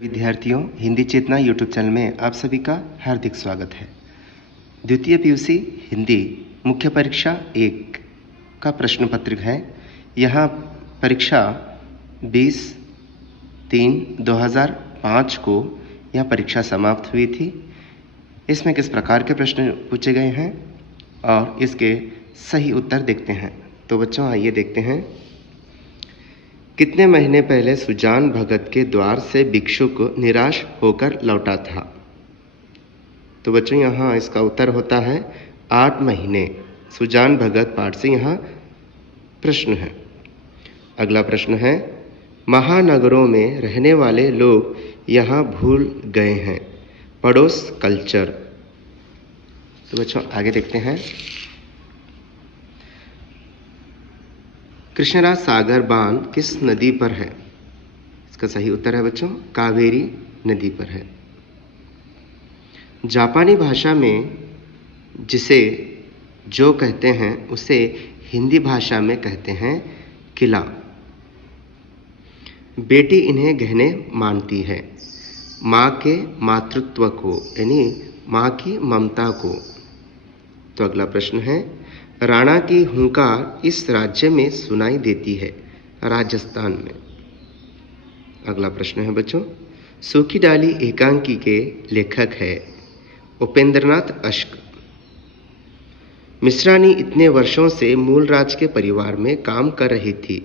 विद्यार्थियों, हिंदी चेतना YouTube channel में आप सभी का हार्दिक स्वागत है। द्वितीय पीयूसी हिंदी मुख्य परीक्षा 1 का प्रश्न पत्रिका है। यहाँ परीक्षा 20/3/2005 को यह परीक्षा समाप्त हुई थी। इसमें किस प्रकार के प्रश्न पूछे गए हैं और इसके सही उत्तर देखते हैं। तो बच्चों आइए देखते हैं। कितने महीने पहले सुजान भगत के द्वार से भिक्षुक निराश होकर लौटा था? तो बच्चों यहाँ इसका उत्तर होता है 8 महीने। सुजान भगत पाठ से यहाँ प्रश्न है। अगला प्रश्न है, महानगरों में रहने वाले लोग यहाँ भूल गए हैं पड़ोस कल्चर। तो बच्चों आगे देखते हैं। कृष्णराज सागर बांध किस नदी पर है? इसका सही उत्तर है बच्चों कावेरी नदी पर है। जापानी भाषा में जिसे जो कहते हैं उसे हिंदी भाषा में कहते हैं किला। बेटी इन्हें गहने मानती है माँ के मातृत्व को, यानी माँ की ममता को। तो अगला प्रश्न है, राणा की हुंकार इस राज्य में सुनाई देती है राजस्थान में। अगला प्रश्न है बच्चों, सूखी डाली एकांकी के लेखक है उपेंद्रनाथ अश्क। मिश्रानी इतने वर्षों से मूलराज के परिवार में काम कर रही थी।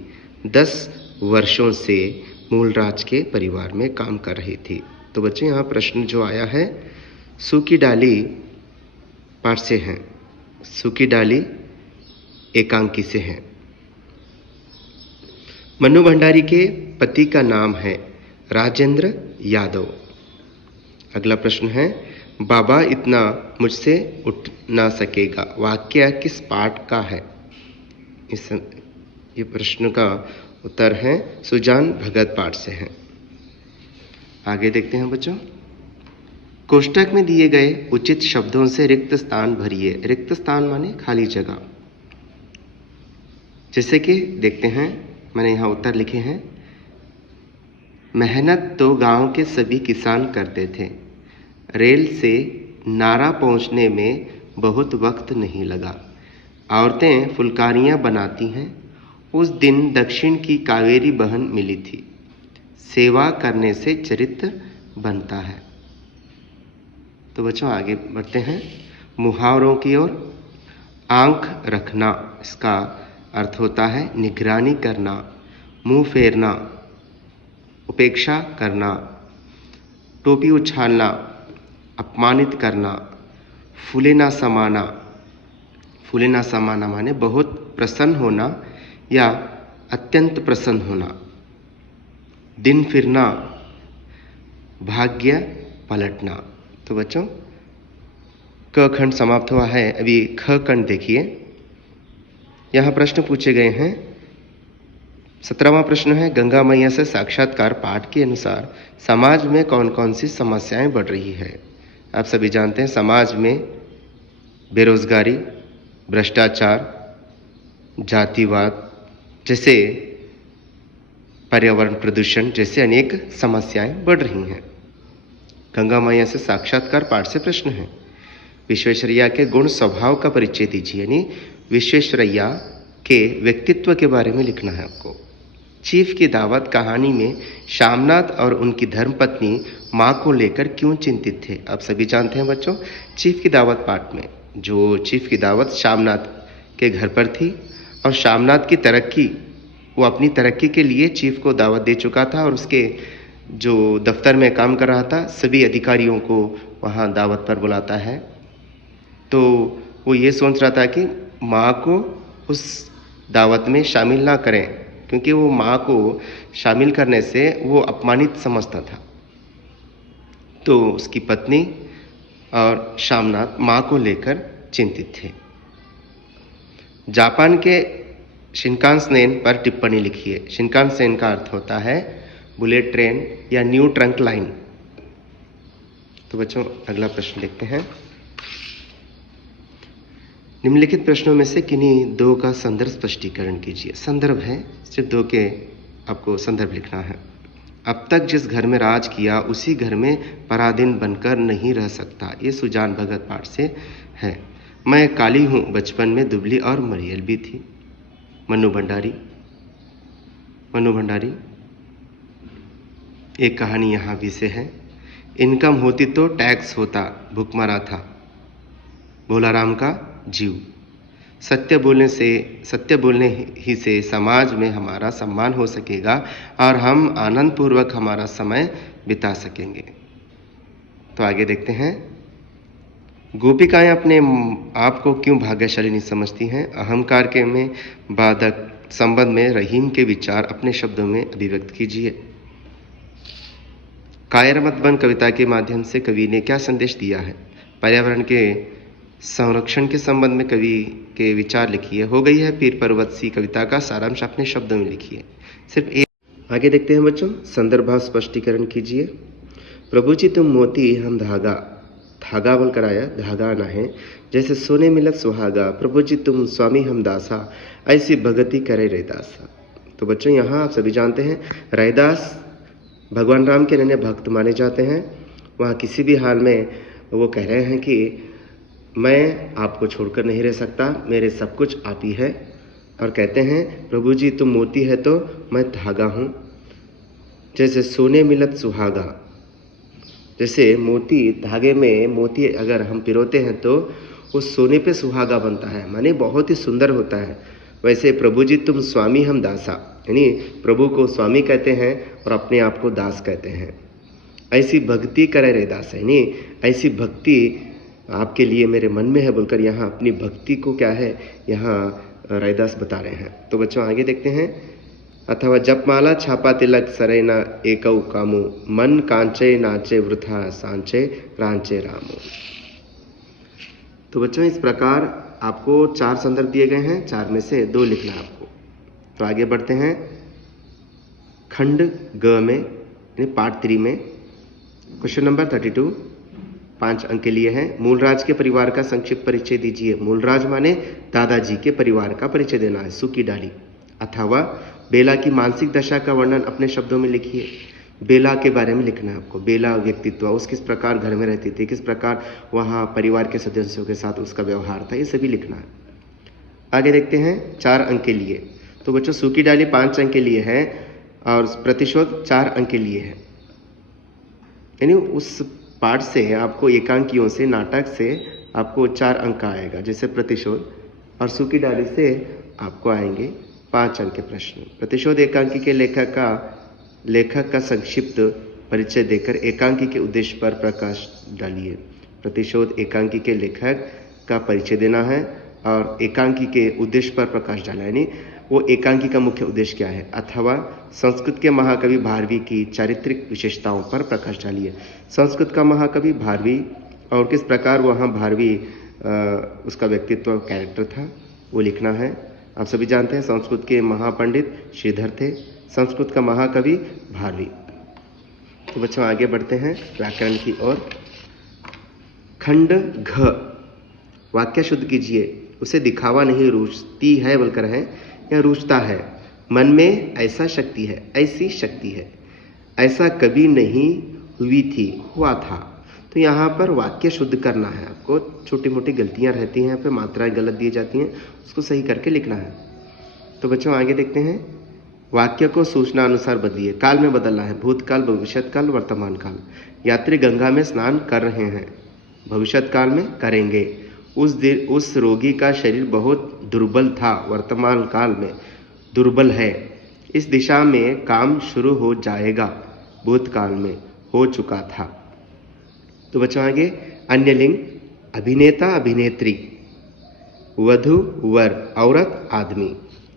10 वर्षों से मूलराज के परिवार में काम कर रही थी। तो बच्चों यहाँ प्रश्न जो आया है सूखी डाली पाठ से है, सूखी डाली एकांकी से है। मन्नू भंडारी के पति का नाम है राजेंद्र यादव। अगला प्रश्न है, बाबा इतना मुझसे उठ ना सकेगा वाक्य किस पाठ का है? ये प्रश्न का उत्तर है सुजान भगत पाठ से है। आगे देखते हैं बच्चों। कोष्टक में दिए गए उचित शब्दों से रिक्त स्थान भरिए। रिक्त स्थान माने खाली जगह। जैसे कि देखते हैं, मैंने यहाँ उत्तर लिखे हैं। मेहनत तो गांव के सभी किसान करते थे। रेल से नारा पहुंचने में बहुत वक्त नहीं लगा। औरतें फुलकारियां बनाती हैं। उस दिन दक्षिण की कावेरी बहन मिली थी। सेवा करने से चरित्र बनता है। तो बच्चों आगे बढ़ते हैं मुहावरों की ओर। आंख रखना, इसका अर्थ होता है निगरानी करना, मुंह फेरना, उपेक्षा करना, टोपी उछालना, अपमानित करना, फूले ना समाना। फूले ना समाना माने बहुत प्रसन्न होना या अत्यंत प्रसन्न होना। दिन फिरना, भाग्य पलटना। तो बच्चों क खंड समाप्त हुआ है, अभी ख खंड देखिए। यहाँ प्रश्न पूछे गए हैं। 17वां प्रश्न है, गंगा मैया से साक्षात्कार पाठ के अनुसार समाज में कौन कौन सी समस्याएं बढ़ रही है? आप सभी जानते हैं समाज में बेरोजगारी, भ्रष्टाचार, जातिवाद जैसे पर्यावरण प्रदूषण जैसे अनेक समस्याएं बढ़ रही हैं। गंगा मैया से साक्षात्कार पाठ से प्रश्न है, विश्वेश्वरैया के गुण स्वभाव का परिचय दीजिए, यानी विश्वेश्वरैया के व्यक्तित्व के बारे में लिखना है आपको। चीफ की दावत कहानी में शामनाथ और उनकी धर्मपत्नी माँ को लेकर क्यों चिंतित थे? आप सभी जानते हैं बच्चों, चीफ की दावत पाठ में जो चीफ की दावत शामनाथ के घर पर थी और शामनाथ की तरक्की, वो अपनी तरक्की के लिए चीफ को दावत दे चुका था और उसके जो दफ्तर में काम कर रहा था सभी अधिकारियों को वहाँ दावत पर बुलाता है। तो वो ये सोच रहा था कि माँ को उस दावत में शामिल ना करें, क्योंकि वो माँ को शामिल करने से वो अपमानित समझता था। तो उसकी पत्नी और शामनाथ माँ को लेकर चिंतित थे। जापान के शिनकानसेन पर टिप्पणी लिखिए। शिनकानसेन का अर्थ होता है बुलेट ट्रेन या न्यू ट्रंक लाइन। तो बच्चों अगला प्रश्न देखते हैं। निम्नलिखित प्रश्नों में से किन्हीं दो का संदर्भ स्पष्टीकरण कीजिए। संदर्भ है, सिर्फ दो के आपको संदर्भ लिखना है। अब तक जिस घर में राज किया उसी घर में पराधीन बनकर नहीं रह सकता। ये सुजान भगत पाठ से है। मैं काली हूँ, बचपन में दुबली और मरियल भी थी। मन्नू भंडारी। एक कहानी यहाँ भी से है। इनकम होती तो टैक्स होता, भूखमरा था भोलाराम का जीव। सत्य बोलने ही से समाज में हमारा सम्मान हो सकेगा और हम आनंद पूर्वक हमारा समय बिता सकेंगे। तो आगे देखते हैं। गोपिकाएं अपने आप को क्यों भाग्यशाली नहीं समझती हैं? अहंकार के में बाधक संबंध में रहीम के विचार अपने शब्दों में अभिव्यक्त कीजिए। कायर मत बन कविता के माध्यम से कवि ने क्या संदेश दिया है? पर्यावरण के संरक्षण के संबंध में कवि के विचार लिखिए। हो गई है पीर पर्वत सी कविता का सारांश अपने शब्दों में लिखिए। सिर्फ एक। आगे देखते हैं बच्चों, संदर्भ स्पष्टीकरण कीजिए। प्रभु जी तुम मोती हम धागा, धागा बोलकर आया, धागा ना है। जैसे सोने मिलत सुहागा, प्रभु जी तुम स्वामी हम दासा, ऐसी भगति करे रैदासा। तो बच्चों यहाँ आप सभी जानते हैं रैदास भगवान राम के नन्हे भक्त माने जाते हैं। वहाँ किसी भी हाल में वो कह रहे हैं कि मैं आपको छोड़कर नहीं रह सकता, मेरे सब कुछ आप ही है। और कहते हैं प्रभु जी तुम मोती है तो मैं धागा हूँ। जैसे सोने मिलत सुहागा, जैसे मोती धागे में मोती अगर हम पिरोते हैं तो वो सोने पे सुहागा बनता है, माने बहुत ही सुंदर होता है। वैसे प्रभु जी तुम स्वामी हम दासा, यानी प्रभु को स्वामी कहते हैं और अपने आप को दास कहते हैं। ऐसी भक्ति करे रे दास, यानी ऐसी भक्ति आपके लिए मेरे मन में है बोलकर यहाँ अपनी भक्ति को क्या है यहाँ रैदास बता रहे हैं। तो बच्चों आगे देखते हैं। अथवा जपमाला छापा तिलक सरैना एकौ कामो, मन कांचे नाचे वृथा सांचे रांचे रामो। तो बच्चों इस प्रकार आपको 4 संदर्भ दिए गए हैं, 4 में से 2 लिखना है आपको। तो आगे बढ़ते हैं। खंड ग में यानी पार्ट 3 में क्वेश्चन नंबर 32 5 अंक के लिए है। मूलराज के परिवार का संक्षिप्त परिचय दीजिए। मूलराज माने दादाजी के परिवार का परिचय देना है। सूकी डाली। अथवा बेला की मानसिक दशा का वर्णन अपने शब्दों में लिखिए। बेला के बारे में लिखना है आपको। बेला व्यक्तित्व, उस किस प्रकार घर में रहती थी, किस प्रकार वहाँ परिवार के सदस्यों के साथ उसका व्यवहार था, ये सभी लिखना है। आगे देखते हैं 4 अंक के लिए। तो बच्चों सूकी डाली 5 अंक के लिए है और प्रतिशोध 4 अंक के लिए है। यानी उस पाठ से आपको एकांकियों से, नाटक से आपको 4 अंक आएगा, जैसे प्रतिशोध, और सूकी डाली से आपको आएंगे 5 अंक के प्रश्न। प्रतिशोध एकांकी के लेखक का संक्षिप्त परिचय देकर एकांकी के उद्देश्य पर प्रकाश डालिए। प्रतिशोध एकांकी के लेखक का परिचय देना है और एकांकी के उद्देश्य पर प्रकाश डालना, यानी वो एकांकी का मुख्य उद्देश्य क्या है। अथवा संस्कृत के महाकवि भारवी की चारित्रिक विशेषताओं पर प्रकाश डालिए। संस्कृत का महाकवि भारवी और किस प्रकार वहाँ भारवी उसका व्यक्तित्व कैरेक्टर था वो लिखना है। आप सभी जानते हैं संस्कृत के महापंडित श्रीधर थे, संस्कृत का महाकवि भारवी। तो बच्चों आगे बढ़ते हैं व्याकरण की ओर। खंड घ वाक्य शुद्ध कीजिए। उसे दिखावा नहीं रुचती है बोलकर है या रुचता है। मन में ऐसा शक्ति है, ऐसी शक्ति है, ऐसा कभी नहीं हुई थी, हुआ था। तो यहाँ पर वाक्य शुद्ध करना है आपको। छोटी मोटी गलतियाँ रहती हैं, यहाँ पे मात्राएं गलत दी जाती हैं, उसको सही करके लिखना है। तो बच्चों आगे देखते हैं। वाक्य को सूचना अनुसार बदलिए। काल में बदलना है, भूतकाल, भविष्यकाल, वर्तमान काल। यात्री गंगा में स्नान कर रहे हैं, भविष्यत काल में करेंगे। उस दिन उस रोगी का शरीर बहुत दुर्बल था, वर्तमान काल में दुर्बल है। इस दिशा में काम शुरू हो जाएगा, भूतकाल में हो चुका था। तो बच्चों आगे अन्य लिंग अभिनेता अभिनेत्री, वधु वर, औरत आदमी।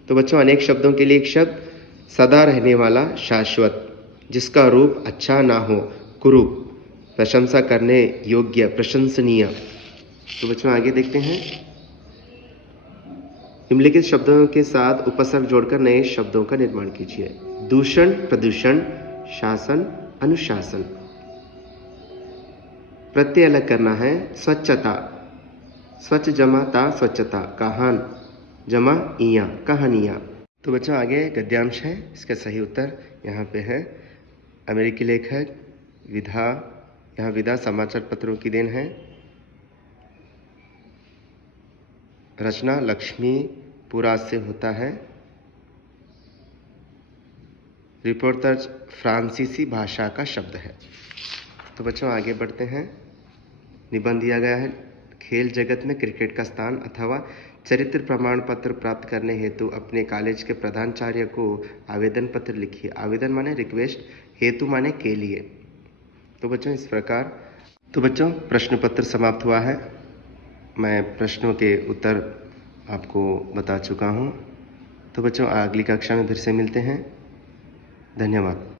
तो बच्चों अनेक शब्दों के लिए एक शब्द सदा रहने वाला, शाश्वत, जिसका रूप अच्छा ना हो, कुरूप, प्रशंसा करने योग्य, प्रशंसनीय। तो बच्चों आगे देखते हैं। निम्नलिखित शब्दों के साथ उपसर्ग जोड़कर नए शब्दों का निर्माण कीजिए। दूषण, प्रदूषण, शासन, अनुशासन। प्रत्यय अलग करना है। स्वच्छता, स्वच्छ जमा ता स्वच्छता, कहान जमा इया, कहानियाँ। तो बच्चों आगे गद्यांश है, इसका सही उत्तर यहाँ पे है। अमेरिकी लेखक विधा, यह विधा समाचार पत्रों की देन है। रचना लक्ष्मीपुरा से होता है। रिपोर्टर्स फ्रांसीसी भाषा का शब्द है। तो बच्चों आगे बढ़ते हैं। निबंध दिया गया है, खेल जगत में क्रिकेट का स्थान अथवा चरित्र प्रमाण पत्र प्राप्त करने हेतु अपने कॉलेज के प्रधानाचार्य को आवेदन पत्र लिखिए। आवेदन माने रिक्वेस्ट, हेतु माने के लिए। तो बच्चों इस प्रकार, तो बच्चों प्रश्न पत्र समाप्त हुआ है। मैं प्रश्नों के उत्तर आपको बता चुका हूँ। तो बच्चों अगली कक्षा में फिर से मिलते हैं। धन्यवाद।